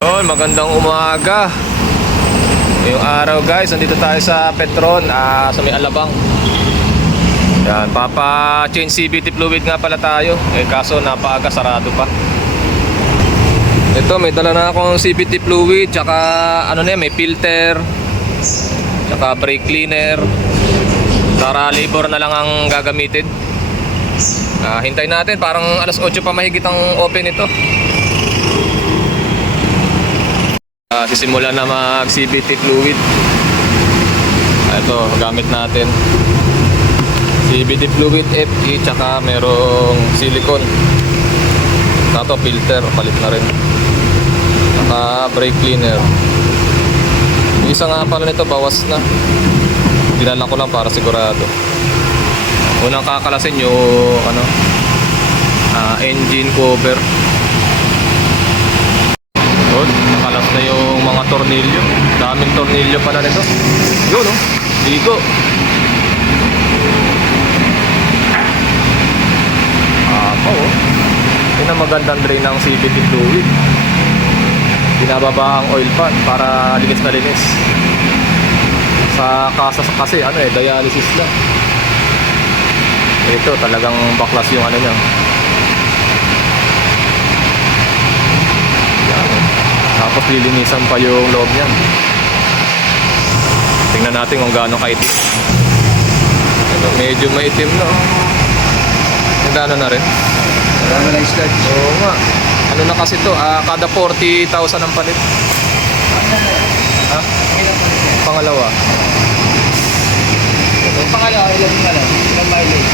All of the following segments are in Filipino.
Magandang umaga. Ngayong araw guys, nandito tayo sa Petron, sa may Alabang. Yan, papa-change CVT fluid nga pala tayo. Kaso napaaga, sarado pa. Ito, may dala na akong CVT fluid, tsaka ano na yan, may filter, tsaka brake cleaner. Tara, labor na lang ang gagamitin. Hintayin natin, parang alas 8 pa mahigit ang open ito. Sisimula na mag CVT fluid. Ito, gamit natin CVT fluid FE, tsaka merong silicone. Ito, filter, palit na rin. Tsaka brake cleaner. Isa nga pala nito, bawas na. Dinala ko lang para sigurado. Unang kakalasin yung engine cover. Nakalas na yung mga tornilyo. Daming tornilyo pala nito. Yun, no? Ligo. Yun ang magandang drain ng CVT fluid. Binababa ang oil pan para linis na linis. Sa kasa kasi dialysis lang. Ito talagang baklas yung niya. Tapos lilinisan pa yung loob niyan. Tingnan natin kung gaano kaitim. Medyo maitim na. Nagdano na rin. Marami na start. Oo nga. Ano na kasi to? Kada 40,000 ang palit. Pangalawa. Yung pangalawa, ilang mileage?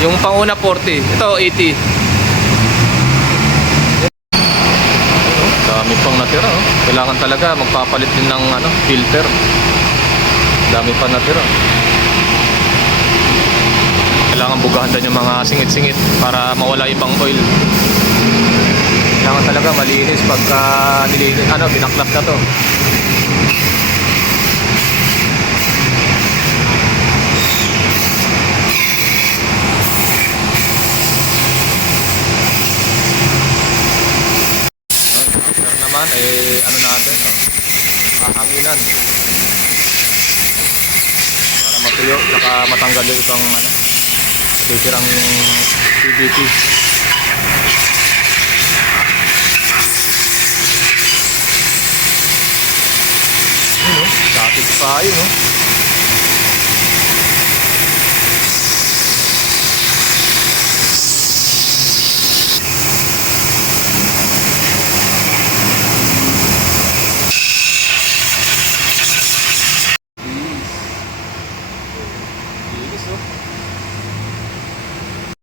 Yung panguna 40. Ito 80. Dami pang natira. Kailangan talaga magpapalit din ng filter. Dami pa natira. Kailangan bugahan din yung mga singit-singit para mawala ibang oil. Kailangan talaga malinis pagka nilinis, binaklap na to. Natin hahanginan para matuyo, saka matanggal yung ibang matitirang CVT. Satisfying, no?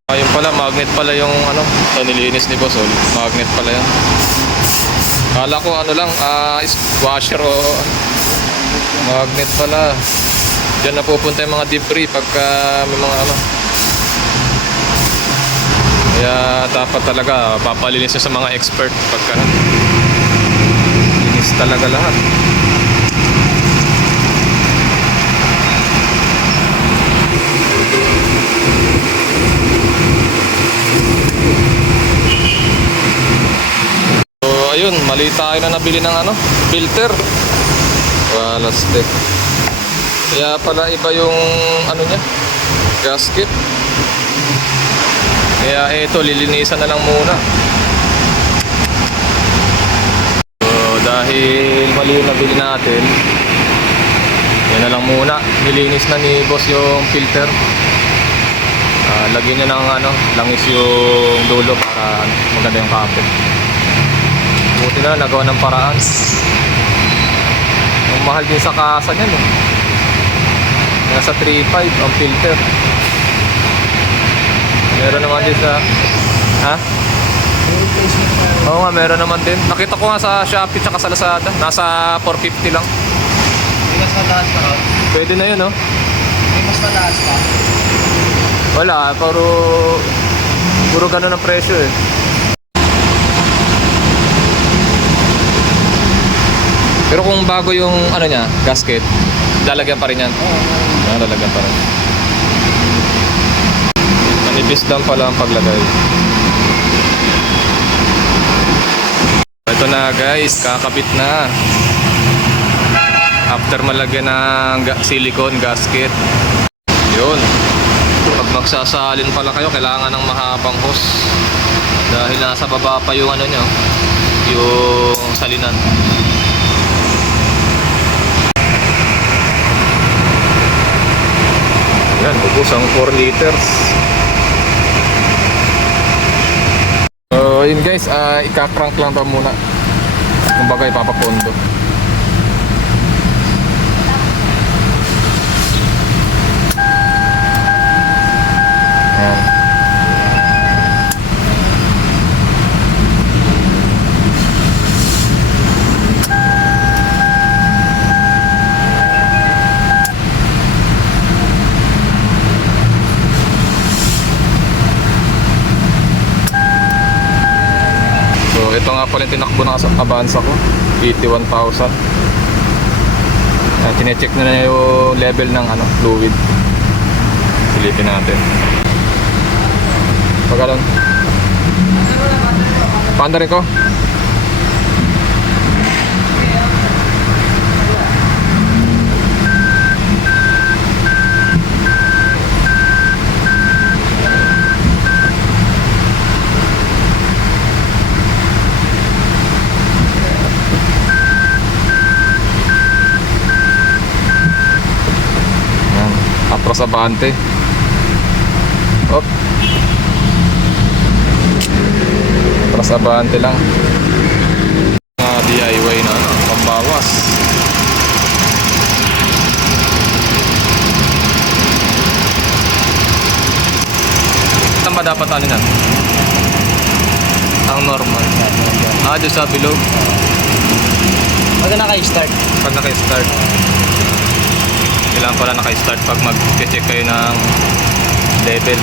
Ayun pala, magnet pala yung nilinis ni Boss. Magnet pala yan. Kala ko lang, washer o magnet pala. Diyan napupunta yung mga debris pagka may mga Kaya dapat talaga papalinis sa mga expert pagka linis talaga lahat. Ayun, mali tayo na nabili ng filter. Walastik. Kaya pala iba yung niya, gasket. Kaya ito, lilinisan na lang muna. So, dahil mali yung nabili natin, yan na lang muna. Nilinis na ni Boss yung filter. Lagyan niya ng langis yung dulo para maganda yung kapit. Buti na nagawa ng paraan. Ang mahal din sa kasa niyan, nasa 3.5 ang filter. Meron naman din sa oo nga, meron naman din. Nakita ko nga sa Shopee tsaka sa Lazada, nasa 450 lang. May mas mataas pa ka? Pwede na yun, May mas mataas pa? Wala, puro ganun ang presyo Pero kung bago yung niya, gasket, lalagyan pa rin yan. Lalagyan pa rin. Manipis lang pala ang paglagay. Ito na guys, kakabit na. After malagyan ng silicone gasket. Yun. Pag magsasalin pala kayo, kailangan ng mahabang hose. Dahil nasa baba pa yung ano nyo, yung salinan. Yan, ubos ang 4 liters. So yun guys, ika-crank lang daw muna. Kumbaga ipapapondo. Yan. So ito nga pala yung tinakbo ng Avanza ko, 81,000. Tinecheck na yung level ng fluid. Silipin natin. Pagkalon. Panda rin ko. Atros Abante. Op. Atros Abante lang. Mga DIY na pambawas. Saan ba dapat ano na? Ang normal. Doon sa bilog. Pag naka-start. Pag naka-start. Kailangan pala naka-start pag mag-check kayo ng level.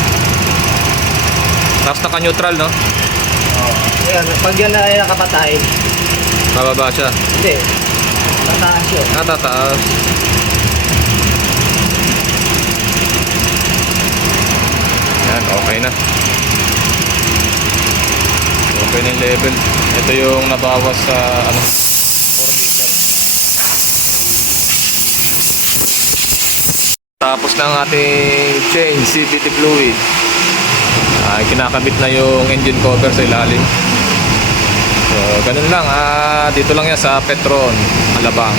Tapos naka-neutral, no? Oo. Ayan, pag yan ay nakapatay. Mababa siya. Hindi. Tataas yun. Natataas. Yan, okay na. Okay na yung level. Ito yung nabawas sa 4 liters. Tapos na ang ating change CVT fluid. Kinakabit na yung engine cover sa ilalim. So, ganun lang. Dito lang yan sa Petron, Alabang.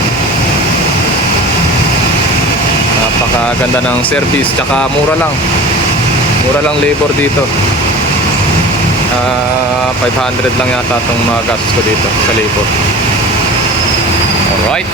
Napakaganda ng service. Tsaka mura lang. Mura lang labor dito. 500 lang yata itong mga gastos ko dito sa labor. Alright.